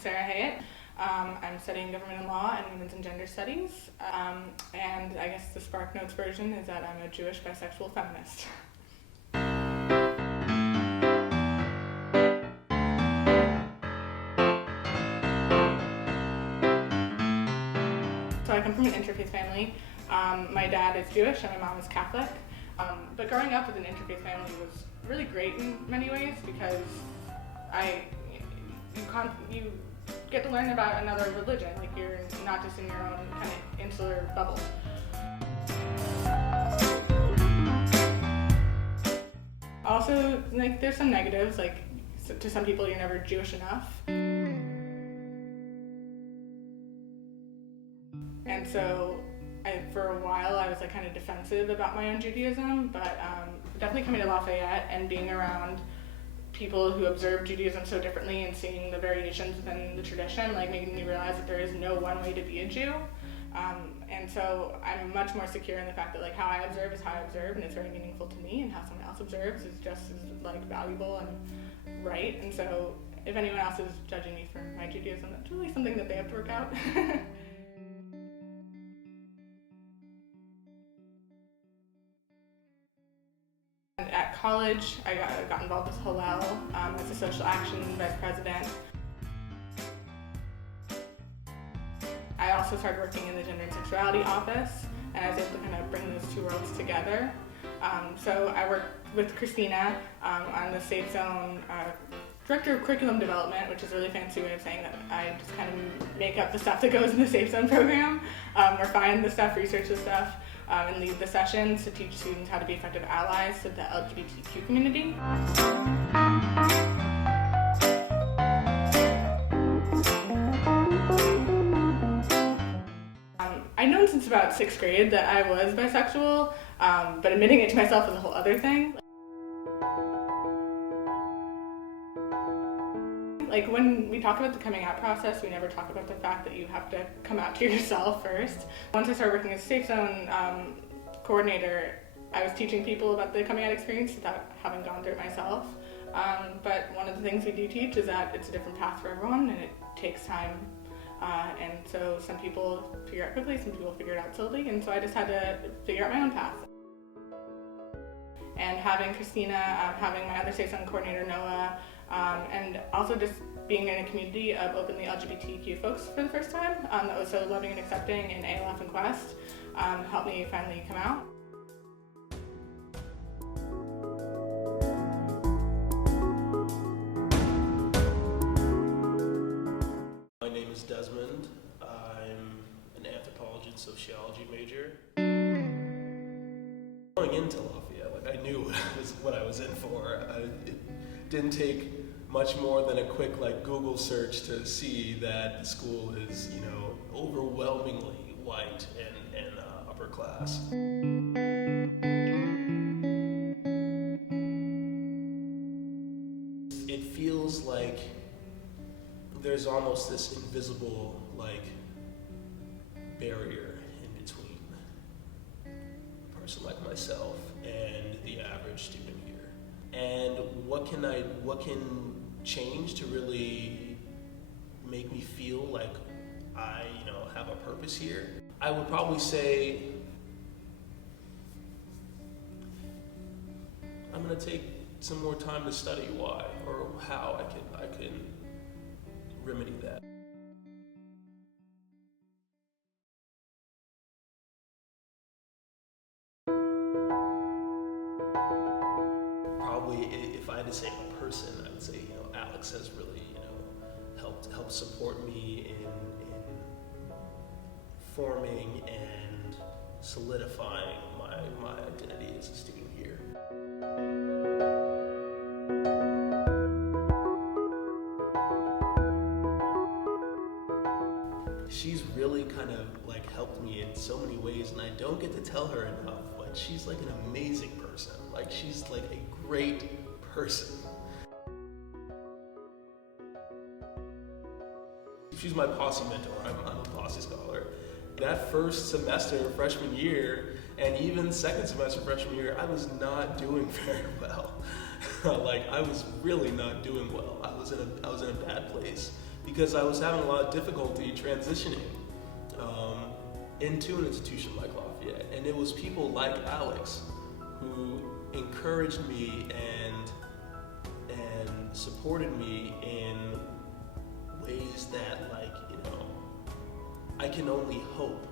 Sara. I'm studying government and law and women's and gender studies. And I guess the Spark Notes version is that I'm a Jewish bisexual feminist. So I come from an interfaith family. My dad is Jewish and my mom is Catholic. But growing up with an interfaith family was really great in many ways because you get to learn about another religion. Like, you're not just in your own kind of insular bubble. Also, like, there's some negatives. Like, to some people, you're never Jewish enough. And so, for a while, I was like kind of defensive about my own Judaism, but definitely coming to Lafayette and being around people who observe Judaism so differently and seeing the variations within the tradition, like, making me realize that there is no one way to be a Jew. And so I'm much more secure in the fact that, like, how I observe is how I observe, and it's very meaningful to me, and how someone else observes is just as, like, valuable and right. And so if anyone else is judging me for my Judaism, that's really something that they have to work out. At college, I got involved with Hillel as a social action vice president. I also started working in the gender and sexuality office, and I was able to kind of bring those two worlds together. So I work with Christina on the Safe Zone Director of Curriculum Development, which is a really fancy way of saying that I just kind of make up the stuff that goes in the Safe Zone program, or find the stuff, research the stuff, and lead the sessions to teach students how to be effective allies to the LGBTQ community. I'd known since about 6th grade that I was bisexual, but admitting it to myself was a whole other thing. Like, when we talk about the coming out process, we never talk about the fact that you have to come out to yourself first. Once I started working as a Safe Zone coordinator, I was teaching people about the coming out experience without having gone through it myself. But one of the things we do teach is that it's a different path for everyone, and it takes time. And so some people figure it out quickly, some people figure it out slowly, and so I just had to figure out my own path. And having Christina, having my other Safe Zone coordinator, Noah, and also just being in a community of openly LGBTQ folks for the first time that was so loving and accepting in ALF and Quest helped me finally come out. My name is Desmond. I'm an anthropology and sociology major. Going into Lafayette, like, I knew what I was in for. It didn't take much more than a quick, like, Google search to see that the school is, you know, overwhelmingly white and upper class. It feels like there's almost this invisible, like, barrier in between a person like myself and the average student here. And what can change to really make me feel like I, have a purpose here? I would probably say I'm gonna take some more time to study why or how I can remedy that. Probably, if I had to say a person, I would say, Alex has really, helped support me in forming and solidifying my identity as a student here. She's really kind of like helped me in so many ways, and I don't get to tell her enough, but she's like an amazing person. Like, she's like a great person. She's my posse mentor. I'm a posse scholar. That first semester, freshman year, and even second semester, freshman year, I was not doing very well. Like, I was really not doing well. I was in a bad place because because I was having a lot of difficulty transitioning into an institution like Lafayette. And it was people like Alex who encouraged me and supported me in ways that, like, you know, I can only hope